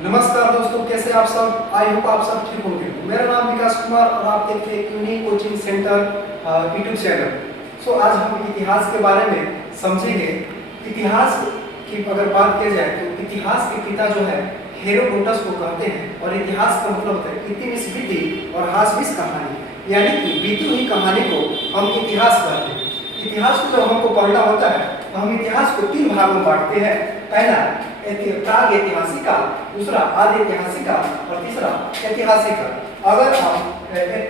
नमस्कार दोस्तों, कैसे आप सब। आई होप आप सब ठीक होंगे। मेरा नाम विकास कुमार और आप देखते हैं unique coaching centre YouTube channel. So आज हम इतिहास के बारे में समझेंगे। इतिहास की अगर बात की जाए तो इतिहास के पिता जो है हेरोडोटस को कहते हैं और इतिहास का मतलब होता है इतिमिस बीती और हासविस कहानी, यानी कि बीती हुई कहानी को हम इतिहास कहते हैं। इतिहास को जब हमको पढ़ना होता है तो हम इतिहास को 3 भागों में बांटते हैं। पहला प्राग ऐतिहासिक काल, दूसरा आदि ऐतिहासिक काल और तीसरा ऐतिहासिक काल। अगर हम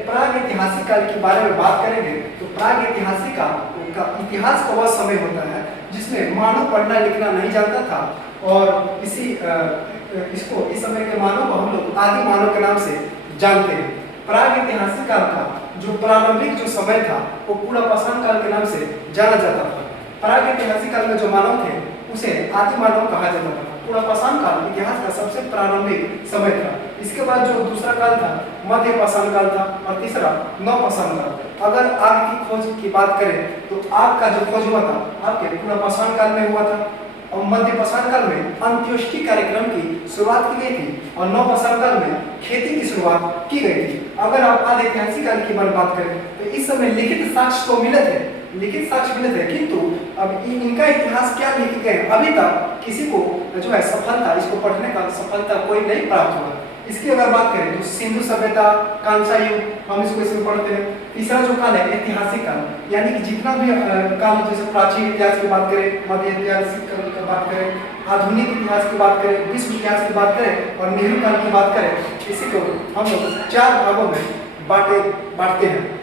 प्राग ऐतिहासिक काल के बारे में बात करेंगे तो प्राग ऐतिहासिक काल का इतिहास का वह समय होता है जिसमें मानव पढ़ना लिखना नहीं जानता था और इस समय के मानव को हम लोग आदि मानव के नाम से जानते हैं। प्राग ऐतिहासिक काल का जो प्रारंभिक जो समय था वो पूरा पाषाण काल के नाम से जाना जाता था। प्राग ऐतिहासिक काल में जो मानव थे उसे आदि मानव कहा जाता था। पूरा पाषाण काल इतिहास का सबसे प्रारंभिक समय था। इसके बाद जो दूसरा काल था मध्य पाषाण काल था और तीसरा नव पाषाण काल। अगर आग की खोज की बात करें तो आग का जो खोज हुआ था आपके पूरा पाषाण काल में हुआ था और मध्य पाषाण काल में अंत्योष्टि कार्यक्रम की शुरुआत की गई थी और नव पाषाण काल में खेती की शुरुआत की गई थी। अगर आप आदि ऐतिहासिक काल की बात करें तो इस समय लिखित साक्ष्य तो मिले थे, किंतु अब इनका इतिहास क्या लिख गए अभी तक किसी को जो है सफलता, इसको पढ़ने का सफलता कोई नहीं प्राप्त हुआ। इसकी अगर बात करें तो सिंधु सभ्यता, कांसा युग, हम इसको इसमें पढ़ते हैं। तीसरा जो काल है ऐतिहासिक काल, यानी कि जितना भी काल जैसे प्राचीन इतिहास की बात करें, मध्य ऐतिहासिक काल की बात करें, आधुनिक इतिहास की बात करें, विश्व इतिहास की बात करें और नेहरू काल की बात करें, इसी को हम लोग 4 भागों में बांटते हैं।